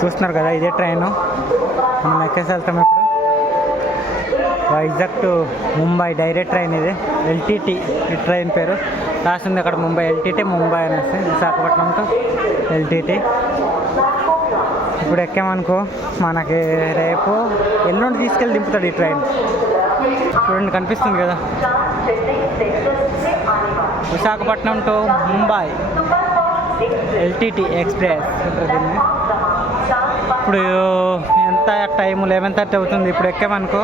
చూస్తున్నారు కదా, ఇదే ట్రైన్ మనం ఎక్కేసి వెళ్తాం ఇప్పుడు. Vizag to Mumbai direct train ఇది. ఎల్టీటీ ఈ ట్రైన్ పేరు రాసింది అక్కడ ముంబై. ఎల్టీటీ ముంబై అనేసి, విశాఖపట్నం టు ఎల్టీటీ. ఇప్పుడు ఎక్కామనుకో మనకి రేపు ఎల్లుండి తీసుకెళ్ళి దింపుతాడు ఈ ట్రైన్. చూడండి కనిపిస్తుంది కదా, Visakhapatnam to Mumbai LTT express దీన్ని. ఇప్పుడు ఎంత టైం 11:30 అవుతుంది. ఇప్పుడు ఎక్కామనుకో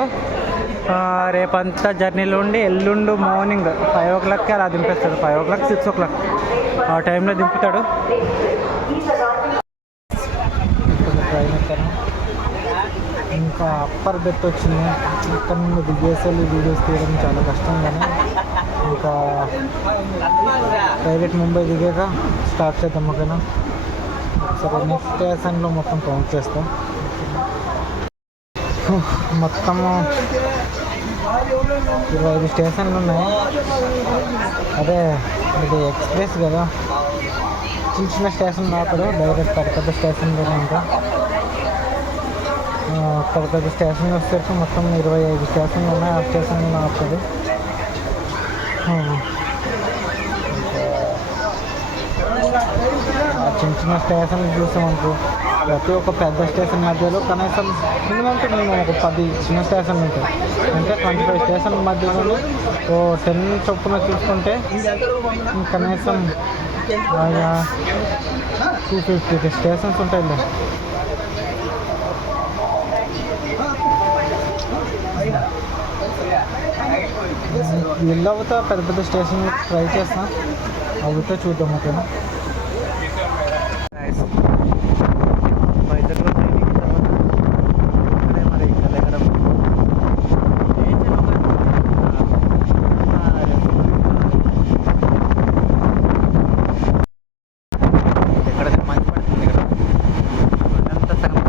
రేపంతా జర్నీలో ఉండి ఎల్లుండి మార్నింగ్ 5 o'clockకి అలా దింపేస్తాడు. 5 o'clock 6 o'clock ఆ టైంలో దింపుతాడు. ట్రైన్ ఎక్కాను, ఇంకా అప్పర్ బెర్త్ వచ్చింది. ఇక్కడ నుండి దిగేసి వీడియోస్ తీయడం చాలా కష్టం, కానీ ఇంకా డైరెక్ట్ ముంబై దిగాక స్టార్ట్ చేద్దాం. ఓకేనా, ఒకసారి నెక్స్ట్ స్టేషన్లో మొత్తం కౌంట్ చేస్తాం. మొత్తము 25 స్టేషన్లు ఉన్నాయి. అదే ఇది ఎక్స్ప్రెస్ కదా, చిన్న చిన్న స్టేషన్ ఆపడు, డైరెక్ట్ పెద్ద స్టేషన్లో. ఇంకా పెద్ద స్టేషన్లు వచ్చేసరికి మొత్తం 25 స్టేషన్లు ఉన్నాయి. ఆ స్టేషన్లో ఆపుతుంది. చిన్న చిన్న స్టేషన్లు చూసామనుకో, ప్రతి ఒక్క పెద్ద స్టేషన్ మధ్యలో కనీసం మినిమం ఒక 10 చిన్న స్టేషన్లు ఉంటాయి. అంటే 25 స్టేషన్ల మధ్యలో 10 చొప్పున చూసుకుంటే కనీసం 250 స్టేషన్స్ ఉంటాయి. వీళ్ళు అవుతా పెద్ద స్టేషన్ ట్రై చేస్తాం, అవుతా చూద్దాం. ఓకేనా, వైజాగ్లో ట్రైనింగ్ తర్వాత ఇక్కడే మరి ఇక్కడ ఎక్కడ ఎక్కడైనా మంచి పడుతుంది. ఇక్కడ అంతా సగం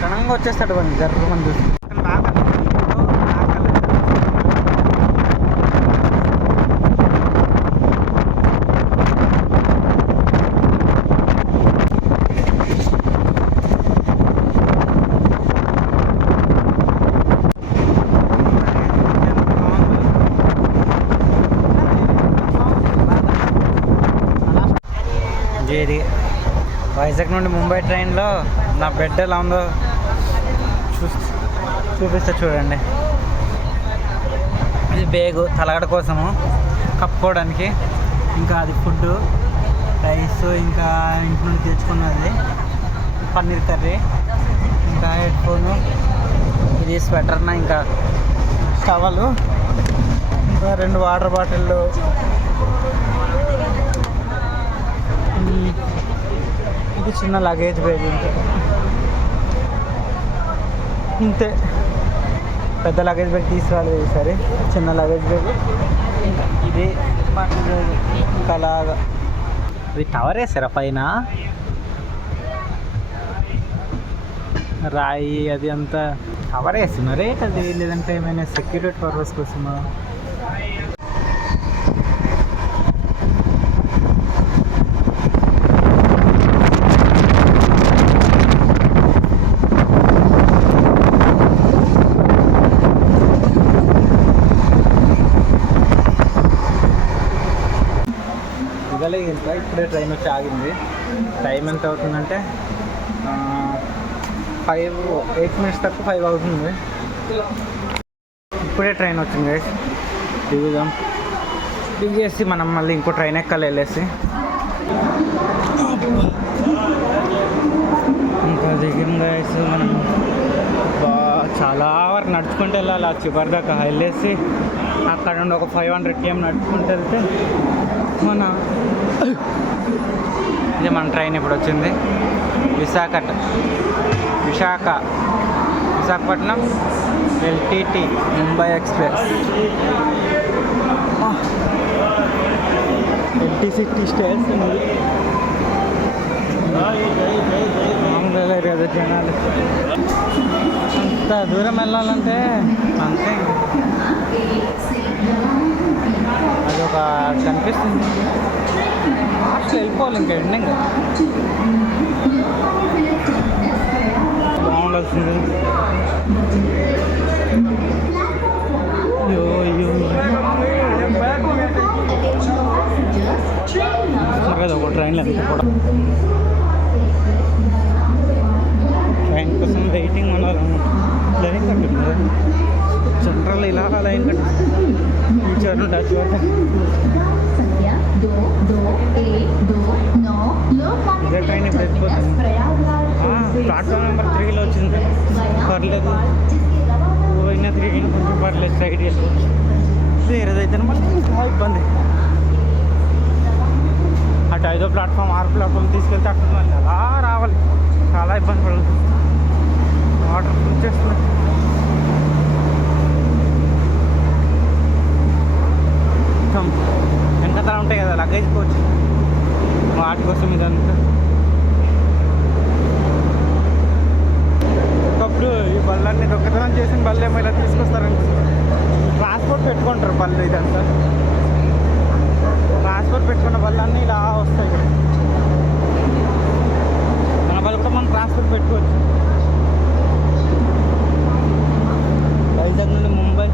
సడన్గా వచ్చేస్తాడు మనం జరుగుమని చూసి. ఇది వైజాగ్ నుండి ముంబై ట్రైన్లో నా బెడ్ ఎలా ఉందో చూపిస్తా చూడండి. ఇది బ్యాగు తలగడ కోసము కప్పుకోవడానికి, ఇంకా అది ఫుడ్ రైస్, ఇంకా ఇంటి నుండి తెచ్చుకున్నది పన్నీర్ కర్రీ, ఇంకా హెడ్ ఫోను, ఇది స్వెటర్న, ఇంకా టవలు, ఇంకా 2 వాటర్ బాటిళ్ళు, ఇది చిన్న లగేజ్ బ్యాగ్ ఉంటుంది ఇంతే. పెద్ద లగేజ్ బ్యాగ్ తీసుకురాలేదు ఈసారి, చిన్న లగేజ్ బ్యాగ్. ఇది అలాగా ఇది టవర్ వేసారా పైన, రాయి అది అంతా కవర్ వేస్తున్నారే అది, లేదంటే ఏమైనా సెక్యూరిటీ పర్పస్ కోసమా? ఇవ్వలే ఇంకా, ఇప్పుడే ట్రైన్ వచ్చి ఆగింది. టైం ఎంత అవుతుందంటే 8 minutes తక్కువ 5 అవుతుంది. ఇప్పుడే ట్రైన్ వచ్చింది. దిగుదాం, దిగేసి మనం మళ్ళీ ఇంకో ట్రైన్ ఎక్కాలి వెళ్ళేసి. ఇంకా దిగాం గైస్. మనం చాలా వరకు నడుచుకుంటూ వెళ్ళాలి ఆ చివరి దాకా వెళ్ళేసి, అక్కడ నుండి ఒక 500 km నడుచుకుంటూ వెళ్తే ఇది మన ట్రైన్ ఇప్పుడు వచ్చింది. Visakhapatnam LTT Mumbai express. LTC station మామూలుగా కదా జనాలు. అంత దూరం వెళ్ళాలంటే అంతే, అది ఒక కనిపిస్తుంది. లాస్ట్ వెళ్ళిపోవాలి ఇంకా ఎండింగ్. బాగుండాల్సింది. కదా ఒక ట్రైన్లో ఎంత కూడా ట్రైన్ కోసం వెయిటింగ్ ఉన్నారు. లైన్ కట్టింది జనరల్, ఇలా లైన్ కట్టి ఫ్యూచర్ ఉంటే చోట ఇదే ట్రైన్ ఇప్పుడు వెళ్ళిపోతుంది. ప్లాట్ఫామ్ నెంబర్ 3లో వచ్చింది, పర్లేదు. పోయినా 3 కొంచెం పర్లేదు, స్ట్రైట్ వెళ్ళిపోవచ్చు. వేరేదైతే మళ్ళీ ఇబ్బంది. అటు 5వ ప్లాట్ఫామ్ 6వ ప్లాట్ఫామ్ తీసుకెళ్తే అక్కడ మళ్ళీ అలా రావాలి, చాలా ఇబ్బంది పడుతుంది. వాటర్ ఫుల్ చేస్తుంది. వెనకతల ఉంటాయి కదా లగేజ్ కోచ్, వాటి కోసం ఇదంతా. ఒకప్పుడు ఈ బళ్ళన్నీ దొంగతనం చేసిన బళ్ళు ఏమో ఇలా తీసుకొస్తారనుకుంటున్నారు. ట్రాన్స్పోర్ట్ పెట్టుకుంటారు బళ్ళు, ఇదంతా ట్రాన్స్పోర్ట్ పెట్టుకున్న బళ్ళన్నీ ఇలా వస్తాయి. ఇక్కడ మన బళ్ళు కూడా మనం ట్రాన్స్పోర్ట్ పెట్టుకోవచ్చు. వైజాగ్ నుండి ముంబై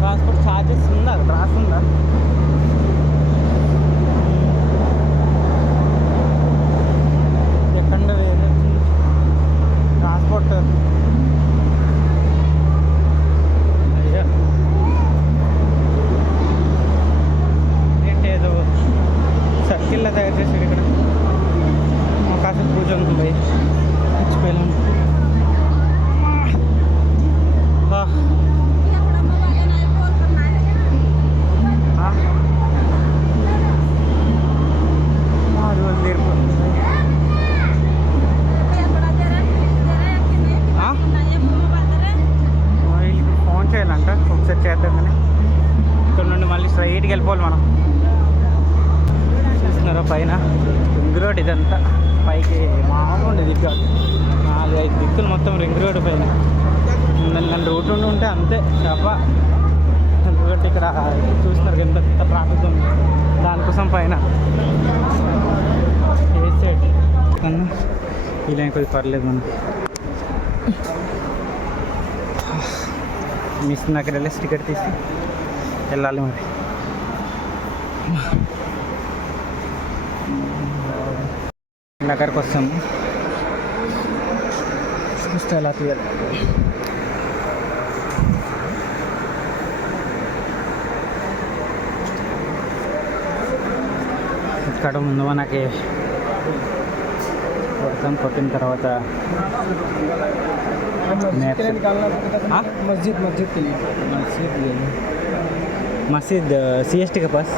ట్రాన్స్పోర్ట్ ఛార్జెస్ ఉందా, రాస్తుందా? ఎక్కడ వేరే ట్రాన్స్పోర్ట్ అయ్యా ఏంటి ఏదో సర్కిల్లో తయారు చేశాడు ఇక్కడ. కాసేపు పూజ ఉంటుంది, ఇచ్చిపోయాను. ఫోన్ చేయాలంట, ఒకసారి చేద్దాం కానీ ఇక్కడ నుండి మళ్ళీ స్ట్రైట్కి వెళ్ళిపోవాలి మనం. చూస్తున్నారా పైన రింగ్ రోడ్, ఇదంతా పైకి మామూలు ఉండేది. ఇక్కడ 4-5 దిక్కులు మొత్తం రింగ్ రోడ్ పైన. నన్ను రూట్ ఉంటే అంతే చెప్ప. ఎందుకంటే ఇక్కడ చూస్తున్నారు ఎంత ట్రాఫిక్ ఉంది, దానికోసం పైన ఏ సైడ్ కన్నా ఇలా కొద్దిగా పర్లేదు మనకి. మిస్ దగ్గర వెళ్ళేసి టికెట్ తీసి వెళ్ళాలి మరి. నగర్కి వస్తాము, చూస్తే ఎలా తీయాలి. ఇక్కడ ముందు మనకి కొడతాం, కొట్టిన తర్వాత मस्जिद CST के पास.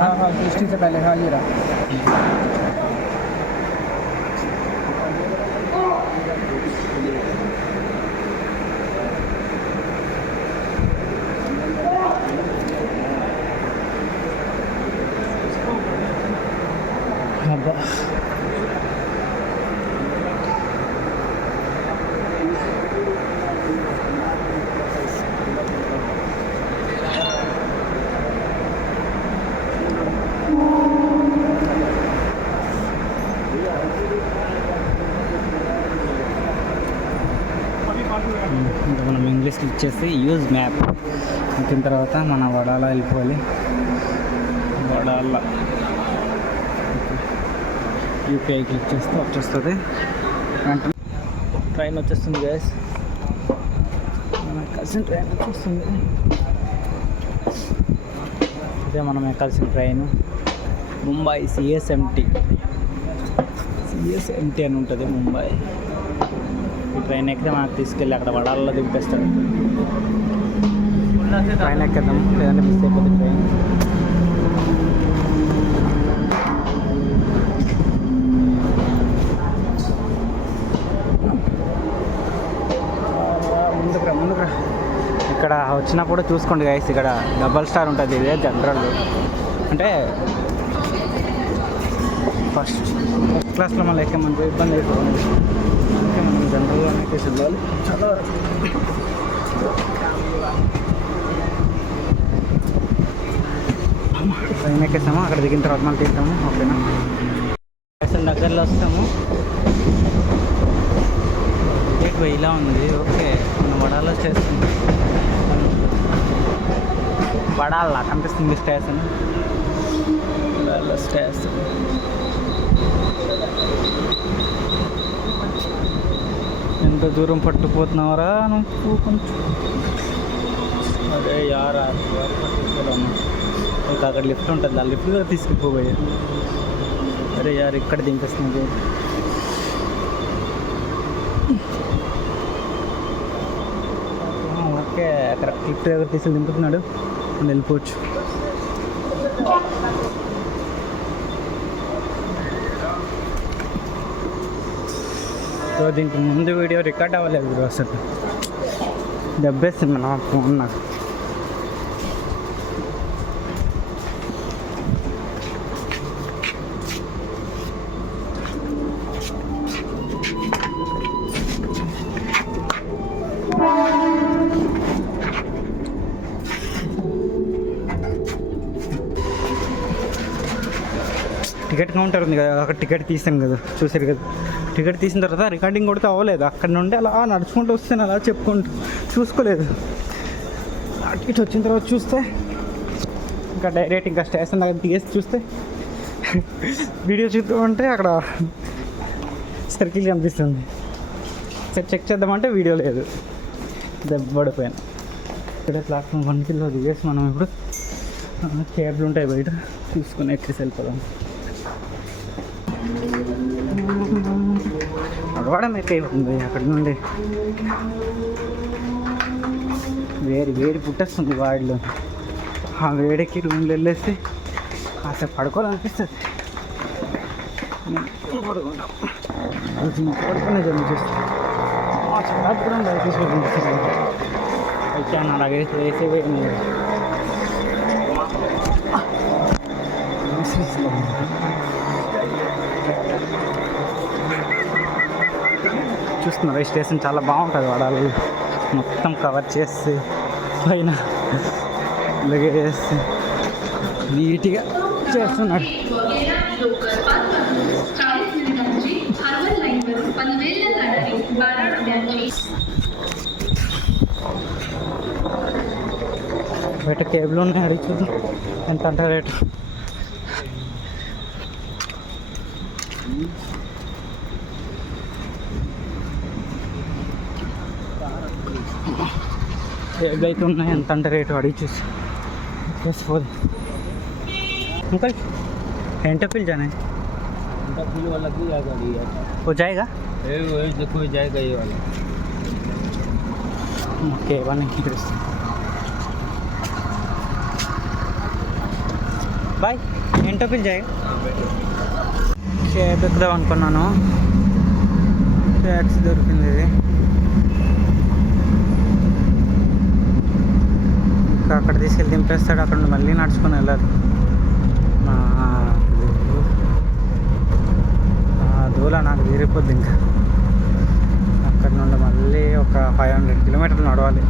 हाँ CST से पहले, हाँ ये रहा. అబ్బా ఇంకా మనం ఇంగ్లీష్ క్లిక్ చేసి యూజ్ మ్యాప్ ఎక్కిన తర్వాత మన వడాల వెళ్ళిపోవాలి. వడాల యూపీఐ క్లిక్ చేస్తే వచ్చేస్తుంది. వెంటనే ట్రైన్ వచ్చేస్తుంది గైస్. మనకు కలిసిన ట్రైన్ వచ్చేస్తుంది. ఇదే మనం ఎక్కాల్సిన ట్రైన్ ముంబై సిఎస్ఎంటీ అని ఉంటుంది ముంబై. ఈ ట్రైన్ ఎక్కితే మనకు తీసుకెళ్ళి అక్కడ వడాలలో దింపేస్తాడు. ట్రైన్ ఎక్కేద్దాం లేదంటే మిస్ అయిపోతుంది ట్రైన్. ముందుకు రా. ఇక్కడ వచ్చినప్పుడు చూసుకోండి గైస్, ఇక్కడ డబల్ స్టార్ ఉంటుంది. ఇదే జనరల్ అంటే ఫస్ట్ క్లాస్లో మళ్ళీ ఎక్కమంటే ఇబ్బంది అయిపోతుంది. అందుకే మనం జనరల్లోనే ఎక్కేసి వెళ్ళాలి. చాలా ట్రైన్ ఎక్కేస్తాము. అక్కడ దిగిన తర్వాత మళ్ళీ తీస్తాము. ఓకేనా అసలు దగ్గరలో వస్తాము. గేట్ వే ఇలా ఉంది. ఓకే మనం వడాలో చేస్తుంది. వడాల కనిపిస్తుంది స్టేషన్. వడాల స్టేషన్ ఎంత దూరం పట్టుకుపోతున్నావరా నువ్వు? కొంచెం అదే యారా పట్టుకుపోవాలన్నా. ఇంకా అక్కడ లిఫ్ట్ ఉంటుంది. ఆ లిఫ్ట్ తీసుకుపోయా. అరే యార్ ఇక్కడ దింపేస్తుంది. ఓకే అక్కడ లిఫ్ట్ దగ్గర తీసుకు దింపుతున్నాడు. వెళ్ళిపోవచ్చు. సో దీనికి ముందు వీడియో రికార్డ్ అవ్వలేదు బ్రో. అసలు దెబ్బేస్తుంది నా ఫోన్ నాకు. టికెట్ కౌంటర్ ఉంది కదా, అక్కడ టికెట్ తీసాను కదా, చూసారు కదా. టికెట్ తీసిన తర్వాత రికార్డింగ్ కొడితే అవ్వలేదు. అక్కడ నుండి అలా నడుచుకుంటూ వస్తాను, అలా చెప్పుకుంటూ చూసుకోలేదు. ఇటు వచ్చిన తర్వాత చూస్తే ఇంకా డైరెక్ట్ ఇంకా స్టేషన్ దగ్గర దిగేసి చూస్తే వీడియో చూద్దామంటే అక్కడ సర్కిల్ కనిపిస్తుంది. చెక్ చేద్దామంటే వీడియో లేదు. దెబ్బడిపోయాను. ఇక్కడ ప్లాట్ఫామ్ 1 దిగేసి మనం ఇప్పుడు కేబుల్ ఉంటాయి బయట, చూసుకొని ఎక్కేసి వెళ్ళిపోదాం. అడవడం ఎక్కువ అక్కడి నుండి వేడి పుట్టేస్తుంది వాడిలో. ఆ వేడికి రూమ్లో వెళ్ళేసి కాసేపు పడుకోవాలనిపిస్తుంది. పడుకునే జర్నీ చేస్తాను. చాలా దూరం బయట తీసుకొచ్చి అయితే అలాగే వేసేవే చూస్తున్నారు. ఈ స్టేషన్ చాలా బాగుంటుంది. వాడాలి మొత్తం కవర్ చేసి పైన ఇలాగే వేసి నీట్గా చేస్తున్నాడు. బయట కేబుల్ ఉన్నాయి, అడిగి చూద్దాం ఎంత అంట రేటు. కేబుల్ అయితే ఉన్నాయి, ఎంత అంటే రేటు అడిగి చూసి పోదు. अंकल एंटरफिल जाना है। एंटरफिल वाला भी जाएगा, हो जाएगा? वही देखो जाएगा ये वाला। ओके 1 इंक्रीज बाय एंटरफिल जाएगा। క్యాబ్ ఎక్కుదాం అనుకున్నాను, ట్యాక్సీ దొరికింది. ఇది ఇంకా అక్కడ తీసుకెళ్ళి దింపేస్తాడు. అక్కడ నుండి మళ్ళీ నడుచుకొని వెళ్ళాలి. అయిపోద్ది ఇంకా. అక్కడ నుండి మళ్ళీ ఒక 500 కిలోమీటర్లు నడవాలి.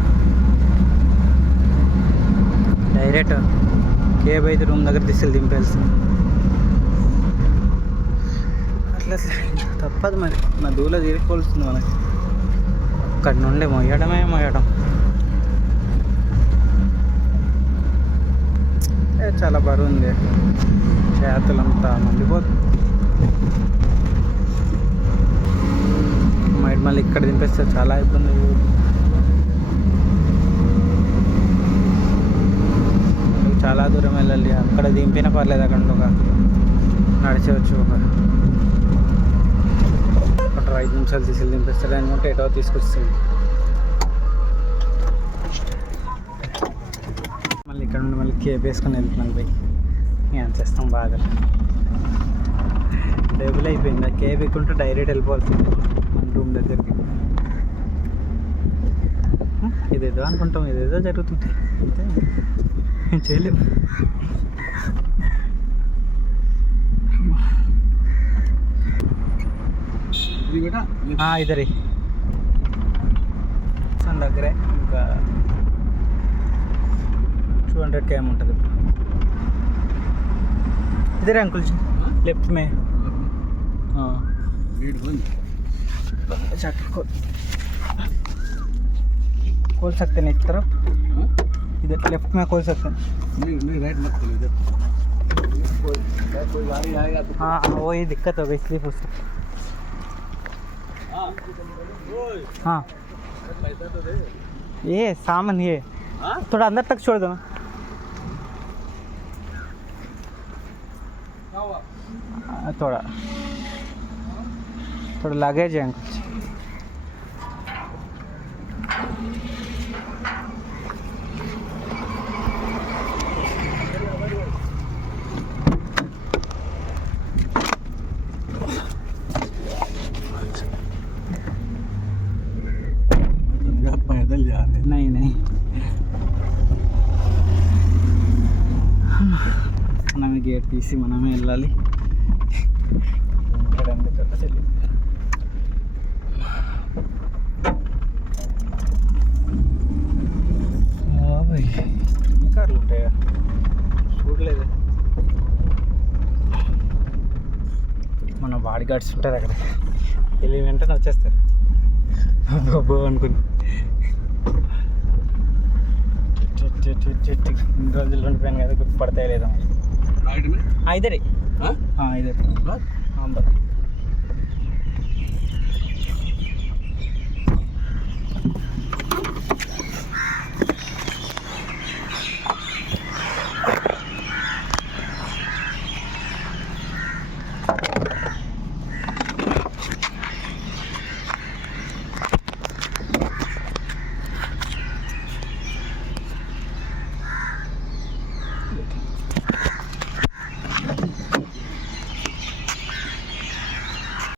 డైరెక్ట్ కేబ్ అయితే రూమ్ దగ్గర తీసుకెళ్ళి దింపేస్తుంది. అట్లా తప్పదు మరి, నా దూల తీరిపోతుంది మనకి. అక్కడి నుండి మొయ్యడం చాలా బరువు ఉంది, చేతులంతా మండిపోతుంది. మళ్ళీ ఇక్కడ దింపేస్తే చాలా ఇబ్బంది. చాలా దూరం వెళ్ళాలి. అక్కడ దింపినా పర్లేదు, అక్కడ ఒక నడిచేవచ్చు. ఒక 5 నిమిషాలు తీసుకెళ్ళి దింపేస్తాడు అనుకుంటే ఎటో తీసుకొస్తుంది. మళ్ళీ ఇక్కడ నుండి మళ్ళీ కేబ్ వేసుకొని వెళ్తున్నాను పోయి. ఏం చేస్తాం, బాగా డబ్బులు అయిపోయింది. ఆ కేబ్ ఎక్కుంటే డైరెక్ట్ వెళ్ళిపోతుంది మన రూమ్ దగ్గరికి. ఇదేదో అనుకుంటాం, ఇదేదో జరుగుతుంది అంతే, చేయలేము. ఇదరి దగ్గరే ఇంకా 200 km ఉంటుంది. इधर है अंकुल जी, लेफ्ट में. हाँ अच्छा, खोल सकते हैं एक तरफ, इधर लेफ्ट में खोल सकते हैं. नहीं राइट मत खोलो, इधर कोई गाड़ी आएगा तो. हाँ वही दिक्कत हो गई, स्लिप हो सकती. हाँ पैसा तो दे. ये सामान ये थोड़ा अंदर तक छोड़ दो ना. थोड़ा लगेज है अंकुल. पैदल जा रहे. नहीं మనమే గేట్ తీసి మనమే వెళ్ళాలి. ఎన్ని కార్లు ఉంటాయా చూడలేదు. మన బాడీ గార్డ్స్ ఉంటారు అక్కడ, వెళ్ళి వెంటనే వచ్చేస్తారు బాబు అనుకుని. ఇన్ని రోజులు ఉండిపోయాను కదా, గుర్తుపడతాయి లేదా. राइट में इधर ही. हाँ हाँ इधर. बस हाँ बस.